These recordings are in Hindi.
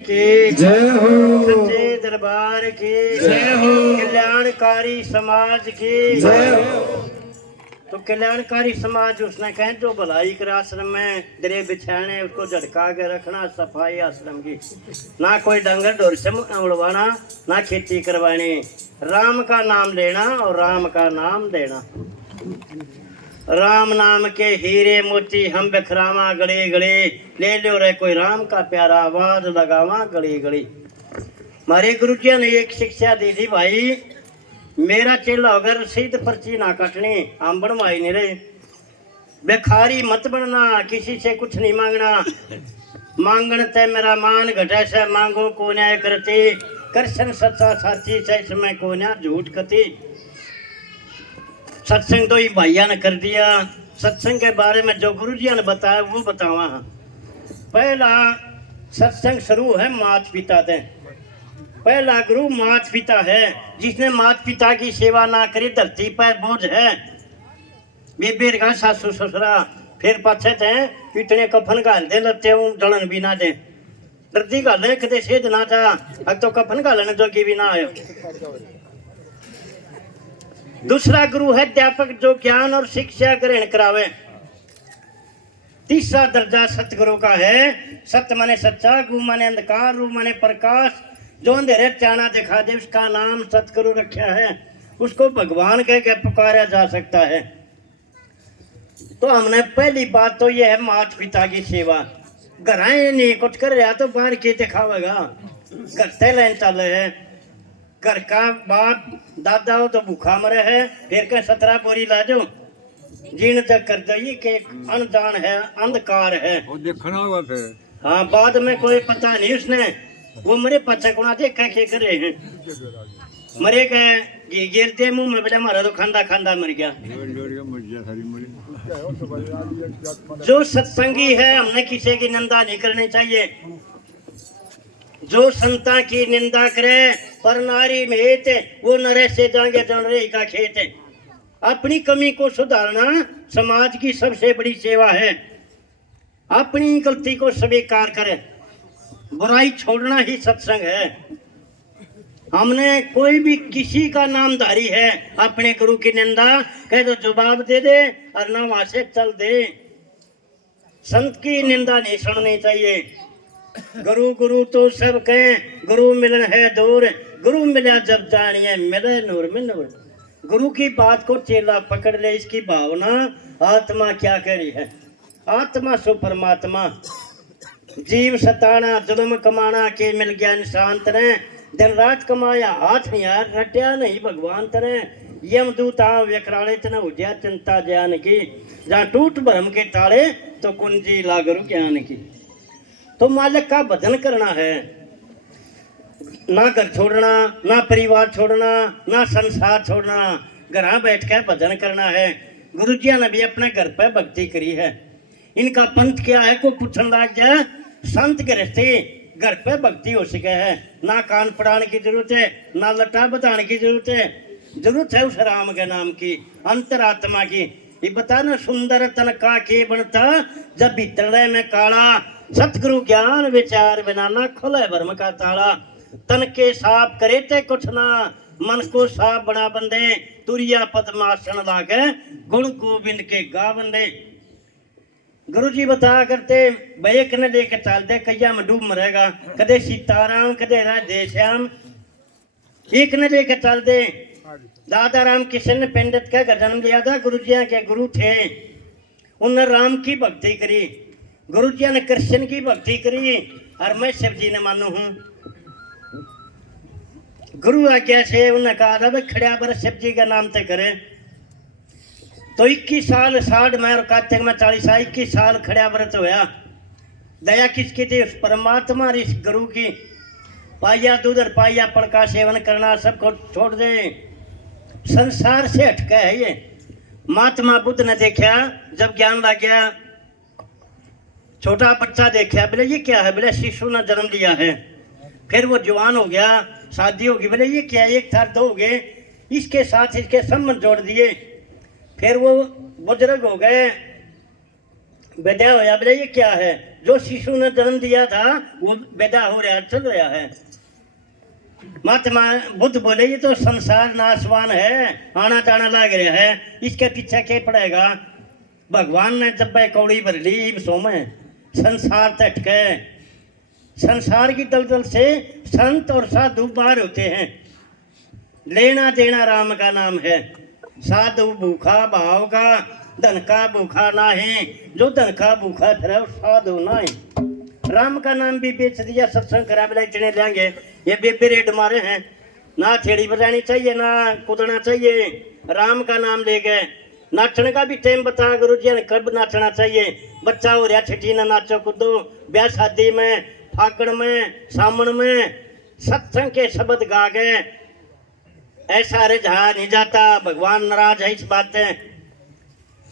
की जय हो। सच्चे दरबार की जय हो। कल्याणकारी समाज की जय हो। तो कल्याणकारी समाज उसने कहे जो भलाई कर आश्रम में दरे बिछाने उसको झटका के रखना, सफाई आश्रम की, ना कोई डंगर ढोर से उड़वाना, ना खेती करवानी, राम का नाम लेना और राम का नाम देना। राम नाम के हीरे मोती हम बिखरावा गली गली, ले लो रे कोई राम का प्यारा आवाज लगावा गली गली। हमारे गुरु जी ने एक शिक्षा दी थी, भाई मेरा चेला अगर रसीद पर्ची ना कटनी हम बनवाई नहीं रहे। बेखारी मत बनना, किसी से कुछ नहीं मांगना, मांगन ते मेरा मान घटे से मांगो को न्याय करती, कृष्ण सच्चा साची से इसमें को न्याय झूठ कती। सत्संग तो ये भैया ने कर दिया। सत्संग के बारे में जो गुरु जी ने बताया वो बतावा। पहला सत्संग शुरू है माता पिता से। पहला गुरु माता पिता है। जिसने माता पिता की सेवा ना करी धरती पर बोझ है। बेबेर का सासू ससुरा फिर पाछे थे इतने कफन घाल दे लते जलन भी ना दे, धरती घाल दे कदे सेध ना था, अब तो कफन घालने जोगी भी ना आयो। दूसरा गुरु है अध्यापक जो ज्ञान और शिक्षा ग्रहण करावे। तीसरा दर्जा सतगुरु का है। सत्य माने सच्चा, गु माने अंधकार, रू माने प्रकाश, जो अंधेरे चाना दिखा दे उसका नाम सतगुरु रखा है। उसको भगवान कह के पुकारा जा सकता है। तो हमने पहली बात तो यह है माता पिता की सेवा। घर नहीं कुछ कर रहा तो बाहर के दिखावेगा, घर से लेन चल है। घर का बाप दादा हो तो भूखा मरे है, फिर के 17 बोरी ला दो जीण तक कर दो, ये के अनजान है, अंधकार है। वो देखना होगा फिर। हाँ बाद में कोई पता नहीं उसने, वो मरे पचा गुना देखा के करे हैं। मरे के गिरते मुंह में बेटा मारा तो खांदा खांदा मर गया। जो सत्संगी है हमने किसी की निंदा नहीं करनी चाहिए। जो संता की निंदा करे पर नारी में हेत, वो नरे से जाएंगे जनरे का खेत। अपनी कमी को सुधारना समाज की सबसे बड़ी सेवा है। अपनी गलती को स्वीकार करे, बुराई छोड़ना ही सत्संग है। हमने कोई भी किसी का नामधारी है अपने गुरु की निंदा कह तो जवाब दे दे और ना वहां से चल दे। संत की निंदा नहीं सुननी चाहिए। गुरु गुरु तो सब कहें, गुरु मिलन है दूर, गुरु मिला जब जानिए मिले नूर में नूर। गुरु की बात को चेला पकड़ ले, इसकी भावना आत्मा क्या कह रही है। आत्मा सो परमात्मा। जीव सताना जुल्म कमाना के मिल गया इंसान तरे, दिन रात कमाया हाथ नहीं यार रटिया नहीं भगवान तरे। यमदूत व्यकराले तने उज्या चिंता ज्ञान की, जहाँ टूट भरम के ताड़े तो कुंजी लागरू ज्ञान की। तो मालिक का भजन करना है, ना घर छोड़ना, ना परिवार छोड़ना, ना संसार छोड़ना, घर बैठ कर भजन करना है। गुरु जी ने भी अपने घर पे भक्ति करी है। इनका पंथ क्या है को पूछने लग जाए, संत के रिश्ते घर पे भक्ति हो सके है। ना कान पड़ाने की जरूरत है, ना लटा बताने की जरूरत है। जरूरत है उस राम के नाम की, अंतरात्मा की। ये बता ना सुंदर तन का के बनता जब भीतर में काला, सतगुरु ज्ञान विचार बिना ना खोले भरम का ताला। तन के साफ करे ते कुछ ना, मन को साफ बना बंदे, तुरिया पद्मासन लागे गुण गोविंद के गा बंदे। गुरु जी बताया करते बैक ने लेके चलते कैया में डूब मरेगा, कदे सीताराम कदे राधे श्याम एक ने लेके चलते। दादा राम किशन पंडित का जन्म लिया था। गुरु जी के गुरु थे, उन्होंने राम की भक्ति करी। गुरु जी ने कृष्ण की भक्ति करी और मैं शिव जी ने मानू हूँ। गुरु आज्ञा से उन्होंने कहा था खड़िया बर शिव जी का नाम ते करे। तो 21 साल 60 में और कार्तिक में 40 साल 21 साल खड़िया व्रत होया। दया किसकी थी? उस परमात्मा इस गुरु की। पाया दूध और पाया फल का सेवन करना सबको छोड़ दे, संसार से हटका है ये। महात्मा बुद्ध ने देखा जब ज्ञान लग गया, छोटा बच्चा देखा, बोले ये क्या है? बोले शिशु ने जन्म लिया है। फिर वो जवान हो गया, शादी होगी, बोले ये क्या, एक था दो हो गए, इसके साथ इसके संबंध जोड़ दिए। फिर वो बुजुर्ग हो गए, विदा होया बोले ये क्या है? जो शिशु ने जन्म दिया था वो विदा हो रहा चल रहा है। महात्मा बुद्ध बोले ये तो संसार नाशवान है, आना जाना लग रहा है, इसके पीछे क्या पड़ेगा? भगवान ने जब कौड़ी भर ली सो में संसार तटके, संसार की दलदल से संत और साधु बाहर होते हैं। लेना देना राम का नाम है। साधु भूखा भाव का, धन का भूखा ना है, जो धन का भूखा फिर वो साधु ना है। राम का नाम भी बेच दिया, सत्संग करा बिना इतने लेंगे, ये बेबे रेड मारे हैं। ना छेड़ी बजानी चाहिए ना कूदना चाहिए, राम का नाम ले गए। नाचने का भी टाइम बता गुरु जी ने कब नाचना चाहिए। बच्चा हो रहा छठी ना नाचो कूदो, ब्याह शादी में, फागण में, सामण में सत्संग के शब्द गा गए, ऐसा रिझा नहीं जाता। भगवान नाराज है इस बात से।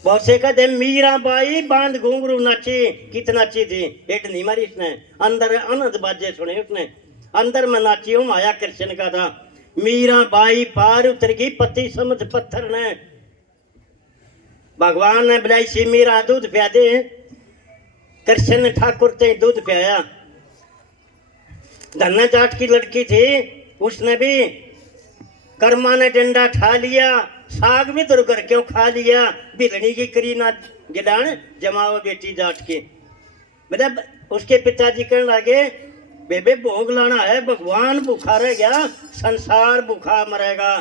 बहुत से कहते मीरा बाई बांध घुंघरू नाची, कित नाची थी, हेठ नहीं मारी इसने, अंदर अनंत बाजे सुने उसने, अंदर में नाची हूँ माया कृष्ण का था। मीरा बाई पार उतर गई पति समझ पत्थर ने, भगवान ने बुलाई सी मीरा दूध पिया दे, कृष्ण ठाकुर ते दूध पियाया। धन्ना जाट की लड़की थी, उसने भी कर्मा ने डंडा ठा लिया, साग भी तुर कर क्यों खा लिया, बिलनी की करी ना गिलान जमाओ बेटी जाट के। मतलब उसके पिताजी कहने लगे बेबे भोग लाना है, भगवान भूखा रह गया, संसार भूखा मरेगा,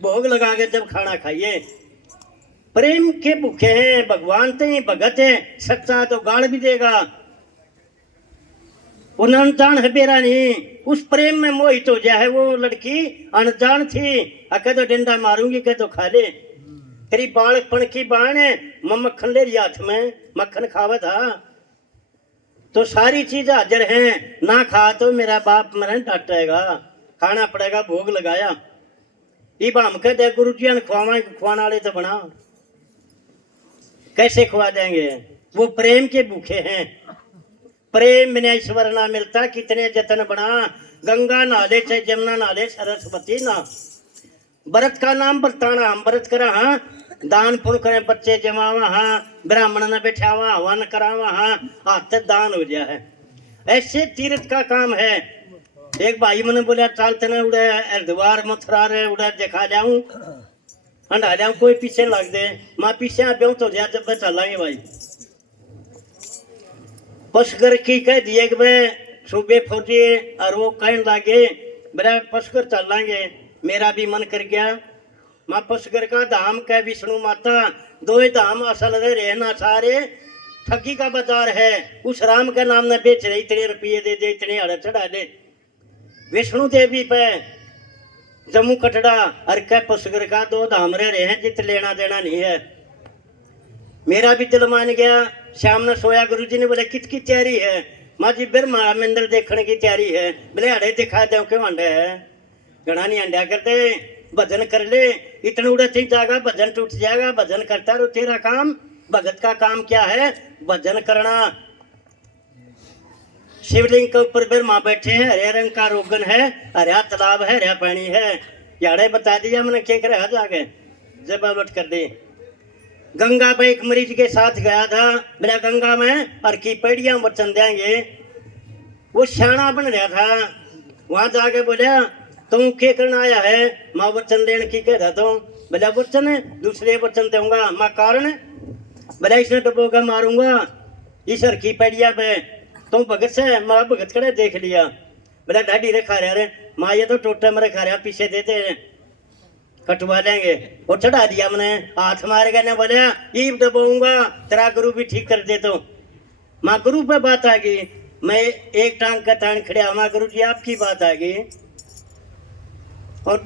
भोग लगा के जब खाना खाइए। प्रेम के भूखे हैं, भगवान तो ही भगत है, सच्चा तो गाड़ भी देगा। उन अनजान है बेरा नहीं, उस प्रेम में मोहित हो जाए। वो लड़की अनजान थी, अके तो डंडा मारूंगी के तो खा ले, तेरी बालकपन की बाण है, मक्खन ले रही हाथ में, मक्खन खावा था तो सारी चीज हाजिर है, ना खा तो मेरा बाप मेरा डांटेगा, खाना पड़ेगा। भोग लगाया, इब हम कहते गुरु जी ने खुआने वाले तो बना, कैसे खुआ देंगे? वो प्रेम के भूखे हैं। प्रेम बिना ईश्वर ना मिलता, कितने जतन बना, गंगा नाले चाहे जमुना नाले सरस्वती ना। व्रत का नाम बताना, हम व्रत करा हाँ, दान पुण्य करें, बच्चे जमावा हाँ, ब्राह्मण ने बैठावा हवन करावा हाँ, हाथ दान हो गया है। ऐसे तीर्थ का काम है। एक भाई मैंने बोला चालते न उड़े हरिद्वार मथुरा रे उड़े दिखा जाऊं, अंडा जाऊं, कोई पीछे लग दे, माँ पीछे ब्यों तो जा जब चलांगे भाई। पसगर की कह दिए कि भाई सुबह फौजी, और वो कहने लगे मेरा पसगर चलांगे। मेरा भी मन कर गया। माँ पसगर का धाम कह विष्णु माता, दो ही धाम असल रहे रहना सारे, ठगी का बाजार है। उस राम के नाम ने बेच रहे, इतने रुपये दे दे, इतने अड़ चढ़ा दे। विष्णु देवी पे जम्मू कटड़ा और कह पसगर का दो धाम रह रहे हैं, जित लेना देना नहीं है। मेरा भी दिल मान गया। शाम ने सोया, गुरु जी ने बोले कितकी तैयारी है? माँ जी बिरमा मंदिर देखने की तैयारी है। बोले अड़े दिखा दो क्यों अंडे है, घना नहीं अंडा करते, भजन कर ले, इतने उड़े थी जाएगा, भजन टूट जाएगा, भजन करता रहो, तेरा काम। भगत का काम क्या है? भजन करना। शिवलिंग के ऊपर बिरमा बैठे हैं, हरे रंग का रोगन है, हरा तालाब है, हरा पानी है। यारे बता दिया मैंने क्या करे, जाके जब उलट कर दी। गंगा पे एक मरीज के साथ गया था, बोला गंगा में और की पेड़ियां वचन देंगे। वो शाना बन रहा था, वहां जाके बोला तुम क्या करना आया है? माँ वचन देने की कह रहा तो। बोला वचन दूसरे वचन दूंगा, माँ कारण? बोला इसने डबोगा मारूंगा इस हर की पेड़िया पे। तुम भगत से? माँ भगत करे देख लिया। बोला ढाडी रे खा रहा रे, माँ ये तो टोटे मेरे खा रहा, पीछे देते कटवा देंगे। वो चढ़ा दिया मैंने, हाथ मार गए ने, बोले ईब दबाऊंगा तेरा गुरु भी ठीक कर दे। तो माँ गुरु पे बात आ गई, मैं एक टांग का तान खड़ा, माँ गुरु जी आपकी बात आ गई। और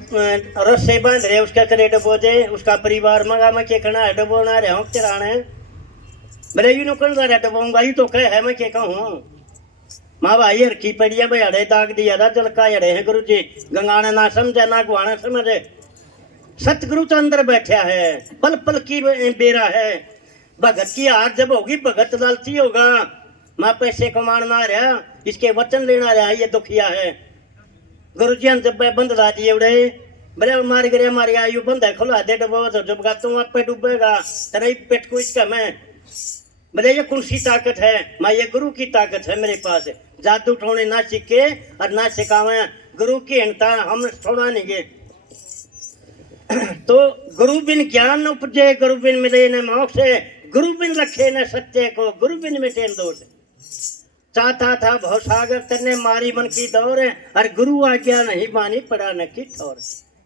रस्से बांध रहे उसका करे डबो दे, उसका परिवार मंगा मैं क्या करना है, डबो ना रहा हूँ तेरा ने। बोले यू नुकन रहा डबोऊंगा, यू तो कह है मैं क्या कहूँ। माँ भाई हर की पड़िया भाई अड़े दाग दिया था, जलका अड़े हैं गुरु जी, गंगाने ना समझे ना गुआना समझे। सतगुरु तो अंदर बैठा है, पल पल की बेरा है। भगत की हार जब होगी, भगत लालची होगा। माँ पैसे कमाना ना रहा, इसके वचन लेना रहा, ये दुखिया है। गुरु जी ने जब बंद ला दिए उड़े, बोले मार गिरे मारी आयु बंद है, खुला दे डबो तो जब गा तुम आप पे डूबेगा, तेरा पेट को इसका मैं। बोले ये कौन सी ताकत है? मैं ये गुरु की ताकत है मेरे पास। जादू टोने ना सीखे और ना सिखावे, गुरु की हिंता हम थोड़ा नहीं गए। तो गुरु बिन ज्ञान न उपजे, गुरु बिन मिले न मोक्ष, गुरु बिन रखे न सत्य को, गुरु बिन मिटे न दोष। चाहता था भवसागर तरने मारी मन की दौर, और गुरु आज्ञा नहीं मानी पड़ा न की ठौर।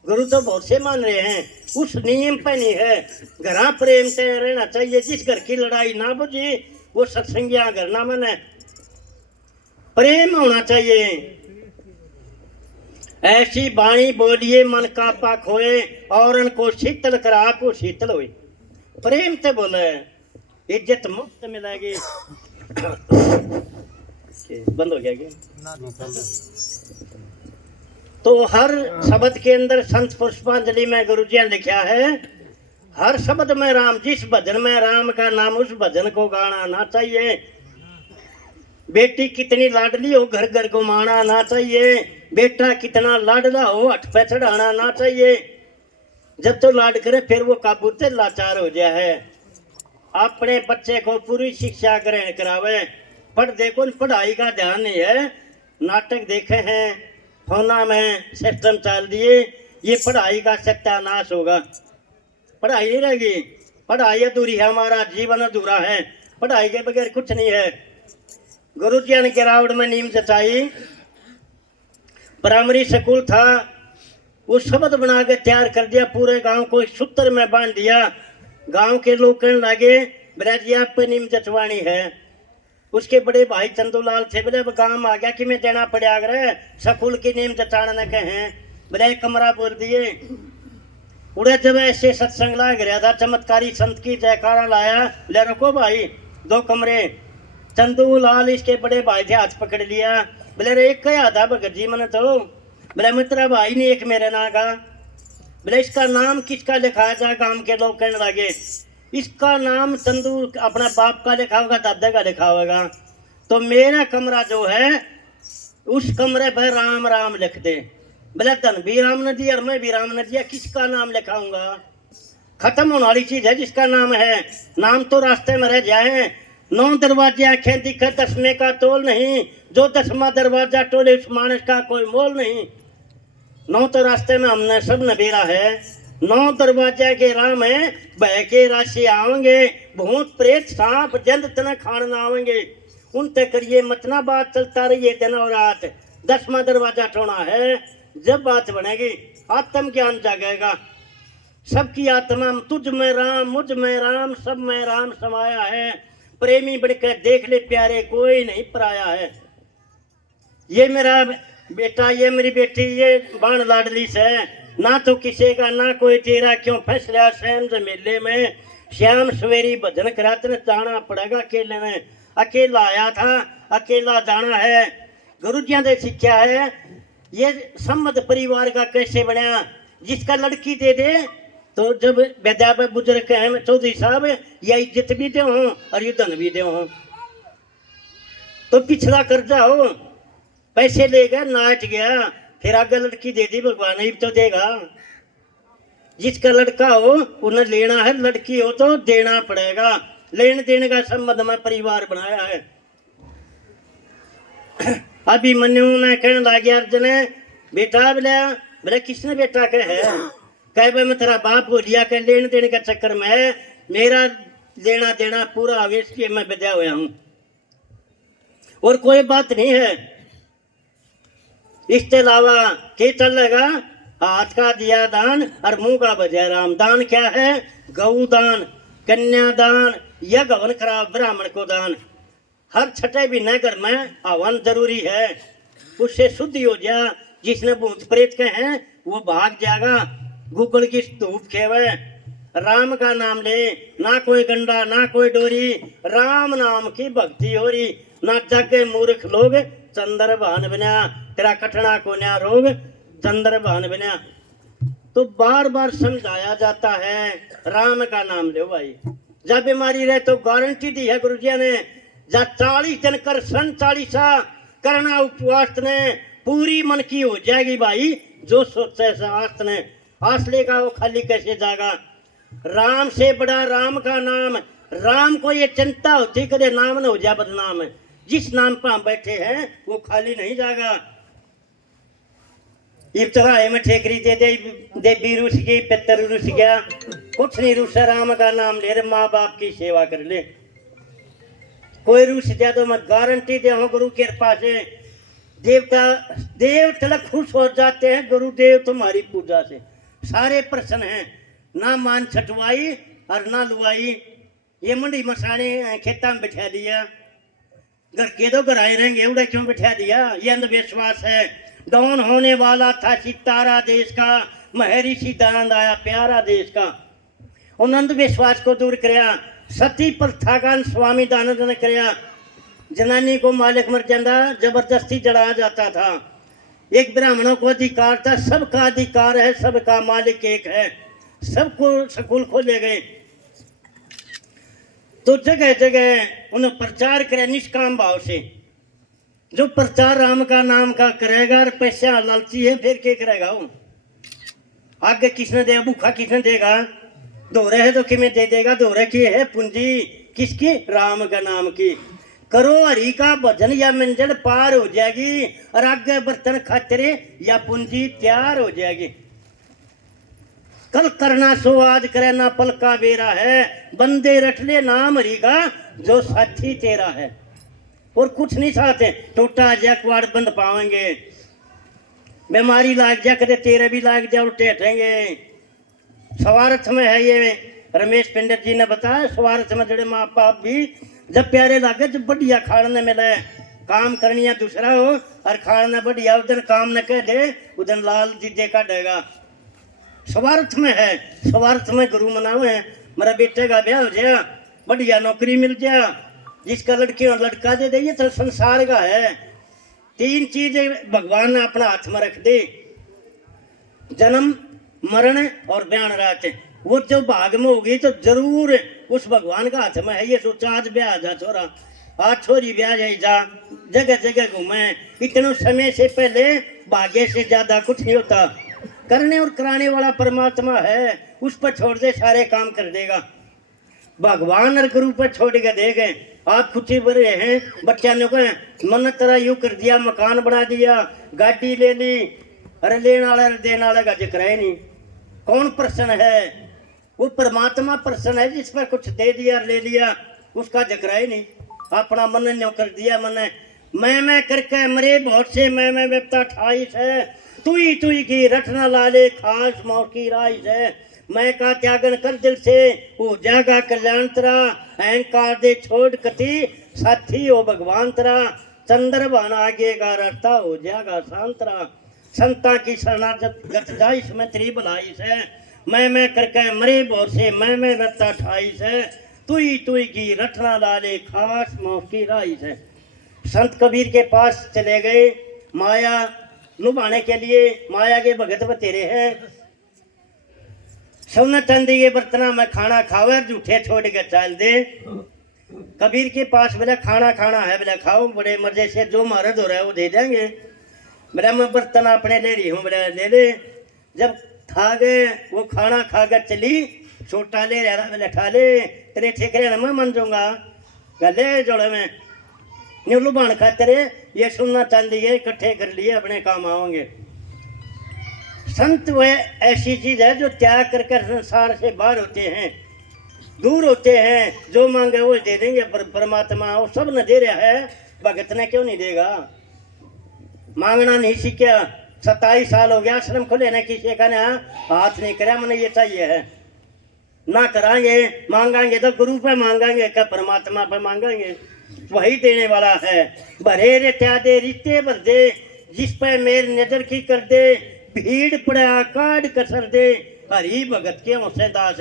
गुरु तो बहुत से मान रहे हैं, उस नियम पे नहीं है। घरा प्रेम से रहना चाहिए। जिस घर की लड़ाई ना बुझी वो सत्संगिया घर ना माने। प्रेम होना चाहिए। ऐसी वाणी बोलिए मन का पाक होए, और उनको शीतल कर आपको शीतल होए। प्रेम से बोले इज्जत मुफ्त मिलेगी। बंद हो गया क्या? तो हर शब्द के अंदर संत पुष्पांजलि में गुरुजी ने लिखा है, हर शब्द में राम, जिस भजन में राम का नाम उस भजन को गाना ना चाहिए। बेटी कितनी लाडली हो घर घर घुमाना ना चाहिए। बेटा कितना लाडला हो हठ पे चढ़ाना ना चाहिए। जब तो लाड करे फिर वो काबू से लाचार हो जाए है। अपने बच्चे को पूरी शिक्षा ग्रहण करावे। पढ़ देखो, पढ़ाई का ध्यान नहीं है। नाटक देखे हैं, फोना में सिस्टम चाल दिए, ये पढ़ाई का सत्यानाश होगा। पढ़ाई नहीं रहेगी, पढ़ाई अधूरी है, हमारा जीवन अधूरा है। पढ़ाई के बगैर कुछ नहीं है। गुरु जी ने गिरावट में नीम जचाई। प्राइमरी स्कूल था, वो शब्द बना के तैयार कर दिया, पूरे गांव को सूत्र में बांध दिया। गांव के लोग कहने लगे ब्रजी आप पे नीम जचवानी है। उसके बड़े भाई चंदूलाल थे, बोले काम आ गया कि मैं देना पड़ा अगर स्कूल की नीम जचाना न कहें। बोले कमरा बोल दिए। उड़े जब ऐसे सत्संग लाग रहा था, चमत्कारी संत की जयकारा लाया। ले रखो भाई 2 कमरे। चंदूलाल इसके बड़े भाई थे, हाथ पकड़ लिया। बोले रे एक क्या था भगत जी मन तो? बोले मित्रा भाई नहीं, एक मेरे ना का। बोले इसका नाम किसका लिखा जाए? गांव के लोग कहने लगे इसका नाम चंदू अपना बाप का लिखा होगा, दादा का लिखा होगा। तो मेरा कमरा जो है उस कमरे पर राम राम लिख दे। बोले धन भी राम ने दिया और मैं भी राम ने दिया, किसका नाम लिखाऊंगा? खत्म होने वाली चीज है जिसका नाम है। नाम तो रास्ते में रह जाए। 9 दरवाजे आंखें दिखे, 10वें का तोल नहीं। जो 10वां दरवाजा टोले उस मानस का कोई मोल नहीं। 9 तो रास्ते में हमने सब नबेरा है। 9 दरवाजे के राम है, बह के राशि आवेंगे। भूत प्रेत सांप जंद तना खान ना आवेंगे। उनते करिए मतना बात चलता रही है दिन और रात। 10वां दरवाजा टोना है, जब बात बनेगी आत्म ज्ञान जागेगा। सबकी आत्मा तुझ में राम, मुझ में राम, सब में राम समाया है। प्रेमी बढ़कर देख ले प्यारे, कोई नहीं पराया है। ये मेरा बेटा, ये मेरी बेटी, ये बाण लाडली से ना तो किसी का ना कोई तेरा, क्यों फंस रहा श्याम मेले में। श्याम सवेरी भजन कराते जाना पड़ेगा अकेले में। अकेला आया था, अकेला जाना है। गुरु जी ने सीखा है ये सम्मत परिवार का कैसे बना। जिसका लड़की दे दे तो जब विद्या पे बुजुर्ग कहे चौधरी साहब ये इज्जत भी दे हो और ये धन भी दे हो। तो पिछला कर्जा हो, पैसे लेगा नाच गया, फिर आगे लड़की दे दी, भगवान ही तो देगा। जिसका लड़का हो उन्हें लेना है, लड़की हो तो देना पड़ेगा। लेन देने का संबंध में परिवार बनाया है। अभी मनु ने कहने लगे अर्जुन बेटा, बोले किसने बेटा कहे है? कहे भाई मैं तेरा बाप हो लिया के लेन देने के चक्कर में मेरा लेना देना पूरा आवेश के मैं विद्या हुआ हूं और कोई बात नहीं है। इसके अलावा क्या चलेगा? हाथ का दिया दान और मुंह का बजा राम। दान क्या है? गौ दान, कन्यादान या गवन करा ब्राह्मण को दान। हर छठे भी नगर में हवन जरूरी है, उससे शुद्धि हो जा। जिसने भूत प्रेत के हैं वो भाग जाएगा। गूगल की धूप खेवे, राम का नाम ले, ना कोई गंडा ना कोई डोरी। राम नाम की भक्ति हो रही, ना जागे मूर्ख लोग चंद्र भान बना। तेरा कठना को न्या रोग चंद्र भान बना। तो बार बार समझाया जाता है राम का नाम लो भाई। जब बीमारी रहे तो गारंटी दी है गुरु जी ने। जा 40 दिन कर 47 करना उपवास ने, पूरी मन की हो जाएगी भाई। जो सोचे आस्त ने आस लेगा वो खाली कैसे जाएगा। राम से बड़ा राम का नाम, राम को ये चिंता होती कदे नाम न हो जाए बदनाम। जिस नाम पर हम बैठे हैं वो खाली नहीं जाएगा। इब्तराए में ठेकरी दे देवी रुस गई, पितर रुस गया, कुछ नहीं रुसा, राम का नाम ले रहे, माँ बाप की सेवा कर ले। कोई रुस जाए तो मैं गारंटी दे हूँ गुरु के कृपा से देव तलक खुश हो जाते हैं। गुरुदेव तुम्हारी पूजा से सारे प्रसन्न हैं। ना मान छटवाई और ना लुआई। ये मंडी मसाने खेता में बिठा दिया, घर के तो घर आए रहेंगे, उड़े क्यों बिठा दिया? ये अंधविश्वास है। डॉन होने वाला था सितारा देश का, महरी सी दानंद आया प्यारा देश का। उन अंधविश्वास को दूर कराया, सती प्रथा का स्वामी दानंद ने कराया। जनानी को मालिक मर जाता, जबरदस्ती जड़ाया जाता था। एक ब्राह्मणों को अधिकार था, सबका अधिकार है, सबका मालिक एक है। सबको स्कूल खोले गए तो जगह जगह उन्हें प्रचार करे निष्काम भाव से। जो प्रचार राम का नाम का करेगा और पैसा लालची है, फिर क्या करेगा वो? आगे किसने देगा? भूखा किसने देगा? दोहरे है तो किमें दे देगा? दोहरे की है पूंजी किसकी? राम का नाम की। करो हरि का भजन या मंजिल पार हो जाएगी, और आगे बर्तन खातरे या पूंजी तैयार हो जाएगी। कल करना सो आज करे, ना पल का बेरा है। बंदे रट ले नाम हरि का, जो साथी तेरा है। और कुछ नहीं चाहते, टूटा जा कुआड़ बंद पावेंगे, बीमारी लाग जा कदे तेरे भी लाग जा, उल्टे हटेंगे। स्वार्थ में है ये। रमेश पंडित जी ने बताया, स्वार्थ में जड़े माँ बाप भी जब प्यारे लागे, जब बढ़िया खाने मिले, काम करनिया दूसरा हो और खाना बढ़िया, उधर काम न कह दे, उधर लाल दीदे का देगा। स्वार्थ में है। स्वार्थ में गुरु मनाओ है, मेरा बेटे का ब्याह हो जाए, बढ़िया नौकरी मिल जाए, जिसका लड़की और लड़का दे ये तो संसार का है। तीन चीजें भगवान ने अपना हाथ में रख दे, जन्म मरण और ब्याह रात। वो जो भाग में होगी तो जरूर उस भगवान का हाथ में है। ये सोचा आज ब्याह जा छोरा, आज छोरी ब्याह जाए जा, जगह जगह घूमे। इतने समय से पहले भाग्य से ज्यादा कुछ नहीं होता। करने और कराने वाला परमात्मा है, उस पर छोड़ दे सारे काम कर देगा। भगवान और गुरु पर छोड़ के दे गए। आप खुशी भरे हैं, बच्चा ने कहा मन तरह यूं कर दिया, मकान बना दिया, गाड़ी ले ली, अरे लेने वाला देने वाला का जिक्र है नहीं। कौन प्रसन्न है? वो परमात्मा प्रसन्न है, जिस पर कुछ दे दिया ले लिया, उसका जिक्र है नहीं। अपना मन न्यों कर दिया, मन मैं करके मरे बहुत से, मैं व्यक्ता 28 है। तू ही की रटना लाले खास मौकी राय है। मैं का त्यागन कर दिल से, वो जागा कल्याण तरा। अहंकार दे छोड़ कति, साथी हो भगवान तरा। चंद्र भान आगे का रास्ता हो जाएगा शांतरा। संता की शरणागत गत जाइस में तेरी भलाई है। मैं करके मरे बहुत से, मैं व्यक्ता 28 है। तू ही की रटना लाले खास मौकी राय है। संत कबीर के पास चले गए, माया लुभाने के लिए। माया के भगत बतेरे हैं, सोना चांदी के बर्तना में खाना खावे, झूठे छोड़ के चल दे। कबीर के पास बोले खाना खाना है, बोले खाओ, बड़े मजे से, जो महाराज हो रहा है वो दे देंगे। बोले मैं बर्तन अपने ले रही हूँ, बोले ले ले। जब खा गए वो खाना खा कर चली, छोटा ले रहा, बोले खा ले, तेरे ठेकरे ना मैं मन जाऊंगा, गले जोड़े में न्यूलू बाण खाते। ये सोना चांदी है इकट्ठे कर लिए, अपने काम आओगे। संत वह ऐसी चीज है जो त्याग करके संसार से बाहर होते हैं, दूर होते हैं। जो मांगे वो दे देंगे, पर परमात्मा वो सब न दे रहा है, भगत ने क्यों नहीं देगा? मांगना नहीं सीखा, 27 साल हो गया आश्रम खोले ने, किसी का ना हाथ नहीं कराया, मैंने ये चाहिए है ना कराएंगे। मांगेंगे तो गुरु पे मांगेंगे, क्या परमात्मा पे मांगेंगे? वही देने वाला है। भरे रे त्यादे रिश्ते भर दे, जिस पे मेरी नजर की कर दे। भीड़ पड़ा काट कसर दे, हरि भगत के मुझसे दास।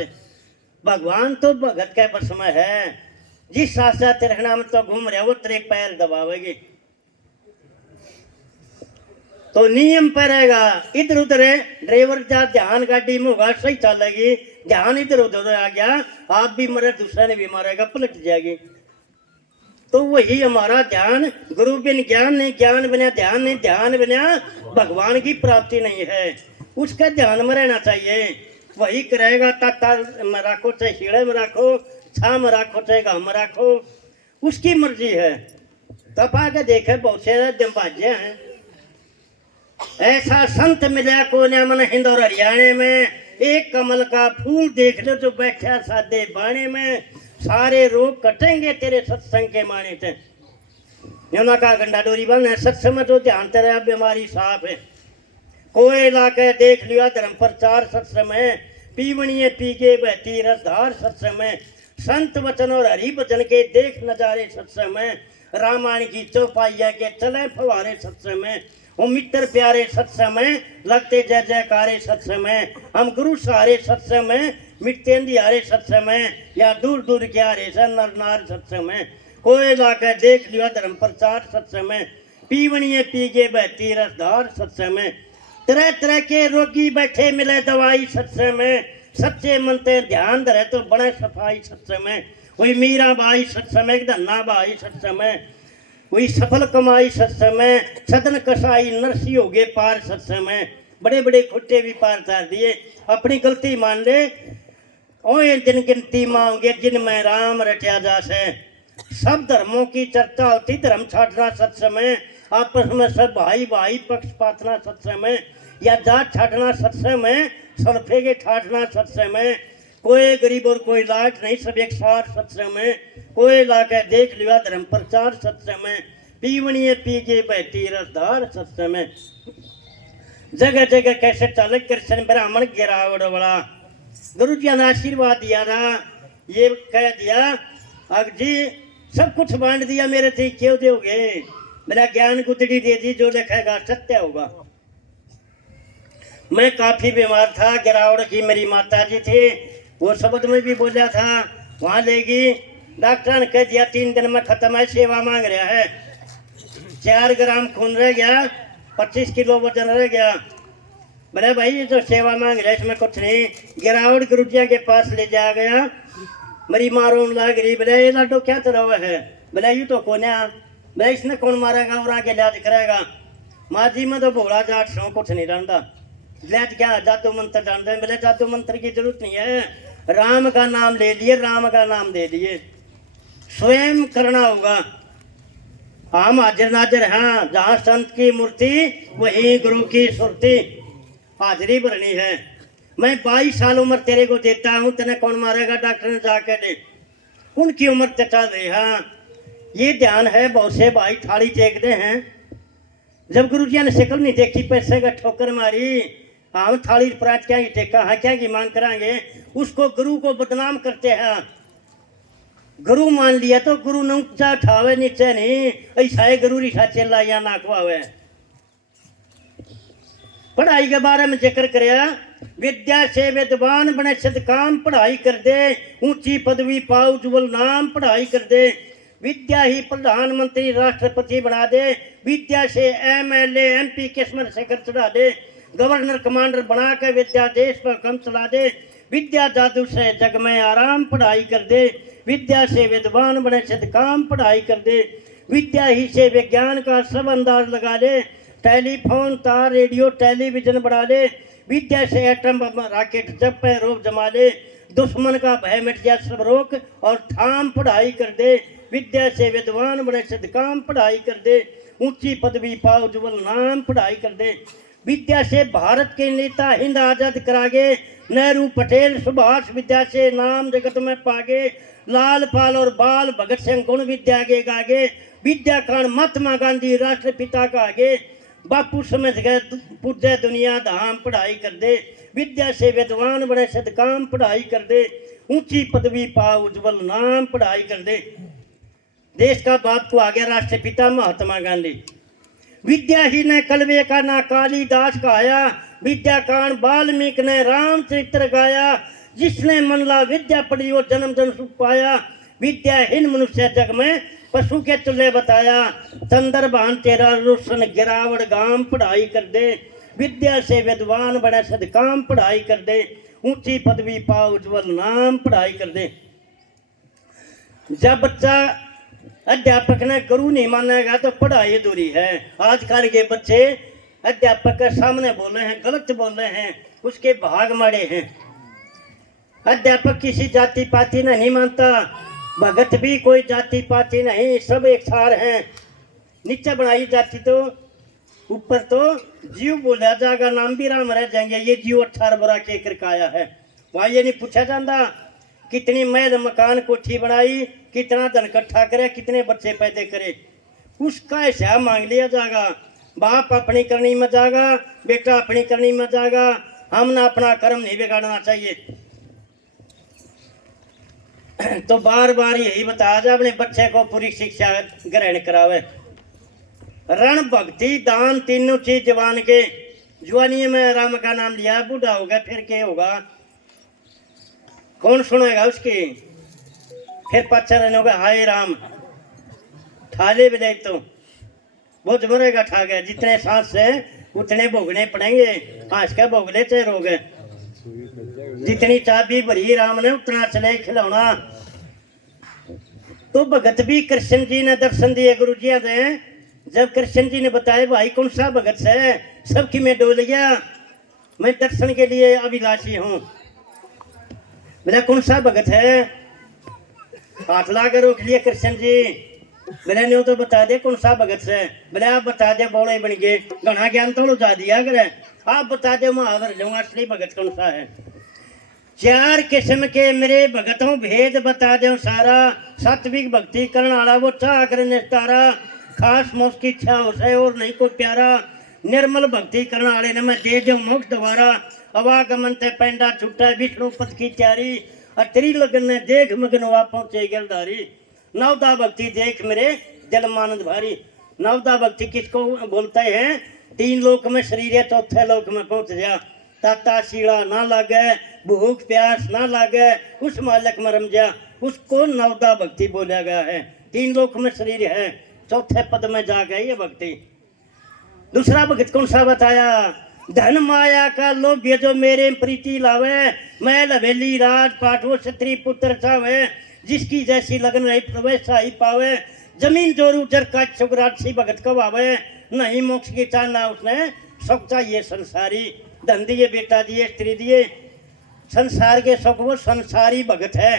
भगवान तो भगत के बस में है। जिस शास्त्र तेरे नाम तो घूम रहे वो तेरे पैर दबावेगी, तो नियम पर रहेगा। इधर उधर है ड्राइवर का ध्यान गाड़ी में होगा, सही चलेगी। ध्यान इधर उधर आ गया, आप भी मरे, दूसरा ने भी मारेगा, पलट जाएगी। तो वही हमारा ध्यान, गुरु बिन ज्ञान नहीं, ज्ञान बिना ध्यान नहीं, ध्यान बिना भगवान की प्राप्ति नहीं है। उसका ध्यान में रहना चाहिए, वही करेगा। ताता में रखो, चाहे शीड़े में रखो, छाम राखो चाहे घाम राखो, उसकी मर्जी है। तपा के देखे बहुत से दिमाजे हैं। ऐसा संत मिला को मन हिंदौर हरियाणा में, एक कमल का फूल देख लो जो बैठा सादे बाणे में, सारे रोग कटेंगे तेरे सत्संग के माने से। योना का गंडा डोरी बन है, सत्संग में तो ध्यान तेरा बीमारी साफ है। कोई ला के देख लिया धर्म प्रचार सत्संग में, पीवणीय पीगे बहती रसधार सत्संग में, संत वचन और हरि भजन के देख नजारे सत्संग में, रामायण की चौपाइया के चले फवारे सत्संग में, वो मित्र प्यारे सत्संग में, लगते जय जयकारे सत्संग में, हम गुरु सहारे सत्संग में, मिटते अंधियारे सत्संग में, या दूर दूर क्या रे नर नार सत्संग में। कोई लाकर देख लिया धर्म प्रचार सत्संग में, पीवणीय पीगे बहती रसधार सत्संग में, तरह तरह के रोगी बैठे मिले दवाई सत्संग में, सच्चे मनते ध्यान धरे तो बड़े सफाई सत्संग में। वही मीरा बाई सत्संग में, धन्ना बाई सत्संग में, वही सफल कमाई सत्संग में, सदन कसाई नरसी हो गए पार सत्संग में। बड़े बड़े खुट्टे भी पार कर दिए, अपनी गलती मान ले। ओए जिन गिनती मांगे जिनमें राम रटिया जासे, सब धर्मों की चर्चा होती धर्म छाटना सत्संग में, आपस में सब भाई भाई पक्षपातना सत्संग में, या जात छाटना सत्संग में, सल्फे के ठाटना सत्संग में। कोई गरीब और कोई लाट नहीं, सब एक सार सत्संग में। कोई लाके देख लिया धर्म प्रचार सत्संग में, पीवणीय पीगे बहती रसधार सत्संग में। जगह जगह कैसे चल कृष्ण ब्राह्मण गिरावड़ वाला, गुरु जी ने आशीर्वाद दिया था, ये कह दिया अब जी सब कुछ बांट दिया मेरे थे क्यों दोगे, मेरा ज्ञान गुदड़ी दे दी, जो लिखेगा सत्य होगा। मैं काफी बीमार था, गिरावड़ की मेरी माता जी थी, वो शब्द में भी बोला था, वहाँ लेगी डॉक्टर ने कह दिया 3 दिन में खत्म है, सेवा मांग रहा है। 4 ग्राम खून रह गया, 25 किलो वजन रह गया। बोले भाई ये तो सेवा मांग रहा है, इसमें कुछ नहीं। गिरावड़ गुरुजिया के पास ले जा गया, मेरी माँ रोन लग रही। बोले ये लाडो क्या तरह है, बोले यू तो कौन है, बोले इसने कौन मारेगा और आगे लिहाज करेगा। माँ जी मैं तो भोला जाट सो, कुछ नहीं जानता, लिहाज क्या जादू मंत्र जानते हैं। बोले जादू मंत्र की जरूरत नहीं है, राम का नाम ले लिए, राम का नाम दे दिए, स्वयं करना होगा। हम हाजिर नाजिर हैं, जहाँ संत की मूर्ति वही गुरु की सुरती, हाजिरी भरनी है। मैं 22 साल उम्र तेरे को देता हूँ, तेने कौन मारेगा, डॉक्टर ने जाके दे। उनकी उम्र चचा रही। हाँ ये ध्यान है, बहुत से भाई थाली टेकते हैं, जब गुरु जी ने शक्ल नहीं देखी, पैसे का ठोकर मारी, हम थाली प्राच क्या ही टेका, हाँ क्या की मांग कराएंगे, उसको गुरु को बदनाम करते हैं। गुरु मान लिया तो गुरु ने ऊंचा ठावे नीचे नहीं, ऐसा है गुरु रिठा चेला या नाकवावे। पढ़ाई के बारे में जिक्र कराया, विद्या से विद्वान बने सदकाम, पढ़ाई कर दे ऊंची पदवी पाओ उज्जवल नाम, पढ़ाई कर दे विद्या ही प्रधानमंत्री राष्ट्रपति बना दे, विद्या से MLA MP किस्मत शिखर चढ़ा दे, गवर्नर कमांडर बना के विद्या देश पर कम चला दे, विद्या जादू से जग में आराम, पढ़ाई कर दे विद्या से विद्वान बने सदकाम, पढ़ाई कर दे विद्या ही से विज्ञान का सब अंदाज लगा ले, टेलीफोन तार रेडियो टेलीविजन बना ले, विद्या से एटम बम रॉकेट जब पे रोक जमा ले, दुश्मन का भय मिट जाए सब रोक और थाम, पढ़ाई कर दे विद्या से विद्वान बने सदकाम, पढ़ाई कर दे ऊंची पदवी पाओ उज्जवल नाम, पढ़ाई कर दे विद्या से भारत के नेता हिंद आजाद करागे, नेहरू पटेल सुभाष विद्या से नाम जगत में पागे, लाल पाल और बाल भगत सिंह गुण विद्या के गागे, विद्या कान महात्मा गांधी राष्ट्रपिता का आगे, बापू समझ गए पूजे दुनिया धाम, पढ़ाई कर दे विद्या से विद्वान बने सदकाम, पढ़ाई कर दे ऊंची पदवी पाओ उज्जवल नाम, पढ़ाई कर दे। देश का बाप को आ गया राष्ट्रपिता महात्मा गांधी। विद्या ही ने कलवे का ना कालिदास गाया, विद्या कान वाल्मीकि ने रामचरित्र गाया, जिसने मन ला विद्या पढ़ी वो जन्म जन्म सुख पाया, विद्याहीन मनुष्य जग में पशु के तुल्य बताया, तंदर भान तेरा रोशन गिरावड़ गाम, पढ़ाई कर दे विद्या से विद्वान बने सदकाम, पढ़ाई कर दे ऊंची पदवी पाओ उज्जवल नाम, पढ़ाई कर दे। जब बच्चा अध्यापक ने गुरु नहीं मानेगा तो पढ़ाई अधूरी है। आजकल के बच्चे अध्यापक के सामने बोले हैं, गलत बोले हैं, उसके भाग मारे हैं। अध्यापक किसी जाति पाति नहीं मानता, भगत भी कोई जाति पाति नहीं, सब एक सार हैं। नीचे बनाई जाति तो ऊपर तो जीव बोला जाएगा, नाम भी राम रह जाएंगे। ये जीव 18 बुरा के करके आया है। वहाँ ये नहीं पूछा जाता कितनी महल मकान कोठी बनाई, कितना धन इकट्ठा करे, कितने बच्चे पैदा करे, उसका हिसाब मांग लिया जाएगा। बाप अपनी करनी में जाएगा, बेटा अपनी करनी में जाएगा। हमने अपना कर्म नहीं बिगाड़ना चाहिए। तो बार बार यही बताया जाए, अपने बच्चे को पूरी शिक्षा ग्रहण करावे। रण भक्ति दान तीनों चीज जवान के। जवानी में राम का नाम लिया, बूढ़ा होगा फिर क्या होगा, कौन सुनेगा उसकी? फिर पाछा रहने होगा हाय राम, ठाले भी तो बहुत मरेगा ठा गया। जितने सांस से उतने भोगने पड़ेंगे, आज का भोगले चाहे रोग। जितनी चाबी भरी राम ने उतना चले खिलौना। तो भगत भी कृष्ण जी ने दर्शन दिए गुरु जी ने। जब कृष्ण जी ने बताया भाई कौन सा भगत है, सबकी मैं डोल गया, मैं दर्शन के लिए अभिलाषी हूँ। बोला कौन सा भगत है? हाथ ला कर रोक लिया कृष्ण जी। बोले नहीं तो बता दे कौन सा भगत है। बोले आप बता दे, बौड़े बन गए, घना ज्ञान तो जा दिया करे, आप बता दे महावर लूंगा असली भगत कौन सा है। 4 किस्म के मेरे भगतों भेद बता दो सारा। सात्विक भक्ति करने वाला वो चाह कर निस्तारा, खास मोक्ष की इच्छा हो से और नहीं कोई प्यारा। निर्मल भक्ति करने वाले ने मैं दे दो मोक्ष द्वारा। अवागमन ते पैंडा छुट्टा विष्णु पद की तैयारी, अतरी लगन ने देख मगन वा पहुंचे गिरधारी। नवदा भक्ति देख मेरे दिल मानंद भारी। नवदा भक्ति किसको बोलते हैं? 3 लोक में शरीर है, चौथे लोक में पहुंच गया। ताता शीड़ा ना लागे, भूख प्यास ना लागे, उस मालिक में रम जा, उसको नवदा भक्ति बोला गया है। 3 लोक में शरीर है, चौथे पद में जा गई ये भक्ति। दूसरा भगत कौन सा बताया? धन माया का लोभ जो मेरे प्रीति लावे, मैं हवेली राज पाठ वो क्षत्रिय पुत्र चावे। जिसकी जैसी लगन रही प्रवेश ही पावे, जमीन जोरू जर का सुगराक्षी भगत कब आवे। नहीं मोक्ष की चाहना उसने, सुख चाहिए संसारी। धन दिए, बेटा दिए, स्त्री दिए, संसार के सुख वो संसारी भगत है।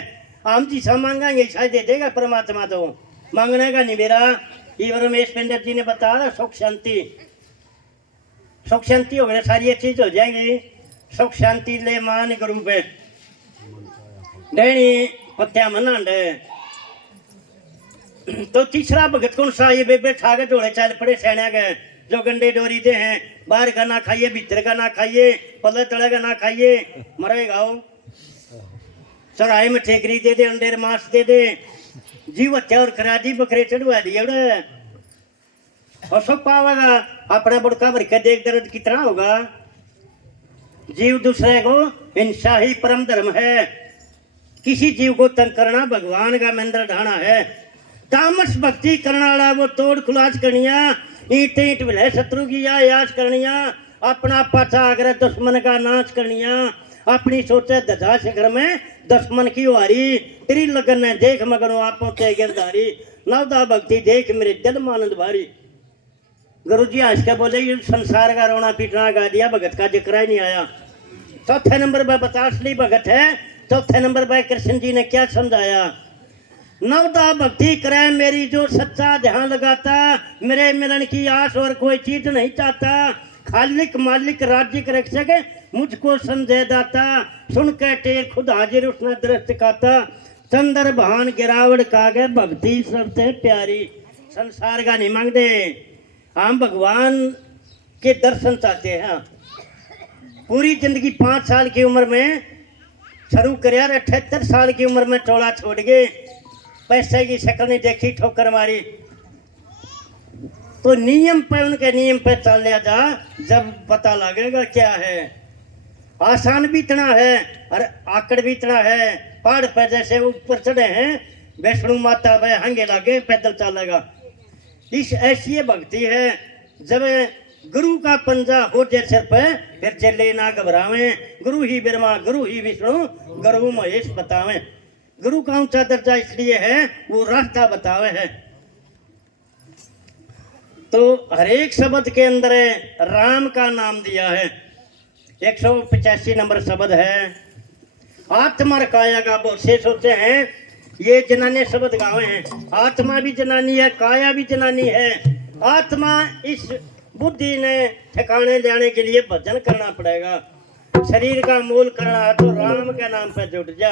हम जिसा मांगेंगे ऐसा दे देगा परमात्मा। तो मांगने का नहीं मेरा। ये रमेश पंडित जी ने बताया सुख शांति। सुख शांति हो गए, सारी चीज हो जाएंगी। सुख शांति ले मान गुरु पे डैनी पत्या मनांडे। तो तीसरा भगत कौन सा? ये बेबे खा के ढोले चाल पड़े सैनिया गए, जो गंडे डोरी दे हैं। बाहर का ना खाइए, भीतर का ना खाइए, पल्ले तले का ना खाइए, मरेगा। चढ़ाई में ठेकरी दे दे, अंडेर मांस दे दे, जीव हत्या और करा दी, बकरे चढ़वा दिए और सुख पावेगा। अपना बुड़का भर के देख दर्द कितना होगा। जीव दूसरे को हिंसा ही परम धर्म है। किसी जीव को तंग करना भगवान का मंदिर ढाना है। तामस भक्ति करने वाला वो तोड़ खुलास करनिया, ईट ईट विलय शत्रु की यास करनिया, अपना पाछा आग्रह दुश्मन का नाश करनिया, अपनी सोचे दजा शिखर में दुश्मन की वारी। तेरी लगन ने देख मगनो आप पहुंचे गिरधारी। नवदा भक्ति देख मेरे दिल मानंद भारी। गुरु जी हंस के बोले ये संसार का रोना पीटना गा दिया, भगत का जिक्र ही नहीं आया। चौथे नंबर पर बता असली भगत है। चौथे नंबर पर कृष्ण जी ने क्या समझाया? नवदा भक्ति करे मेरी जो सच्चा ध्यान लगाता, मेरे मिलन की आस और कोई चीज नहीं चाहता। खालिक मालिक राज्य के रक्षक मुझको संजय दाता, सुन के टेर खुद हाजिर उसने दृष्ट काता। चंद्र भान गिरावट कागे भक्ति सबसे प्यारी। संसार का नहीं मांगते, हम भगवान के दर्शन चाहते हैं। पूरी जिंदगी 5 साल की उम्र में शुरू कर 78 साल की उम्र में टोला छोड़ गए, पैसे की शक्ल नहीं देखी, ठोकर मारी। तो नियम पे, उनके नियम पे चल लिया जा, जब पता लगेगा क्या है। आसान भी इतना है और आकड़ भी इतना है। पहाड़ पर जैसे ऊपर चढ़े हैं, वैष्णो माता पे हंगे लागे पैदल चलेगा। इस ऐसी ये भक्ति है, जब गुरु का पंजा हो जाए सिर पे, फिर चले ना घबरावे। गुरु ही ब्रह्मा, गुरु ही विष्णु, गुरु महेश बतावे। गुरु का ऊंचा दर्जा इसलिए है वो रास्ता बतावे है। तो हरेक शब्द के अंदर राम का नाम दिया है। 185 नंबर शब्द है। आत्मा और काया का बहुत से सोचते हैं ये जनाने शब्द गावे हैं, आत्मा भी जनानी है, काया भी जनानी है। आत्मा इस बुद्धि ने ठिकाने जाने के लिए भजन करना पड़ेगा। शरीर का मूल करना है तो राम के नाम पर जुट जा।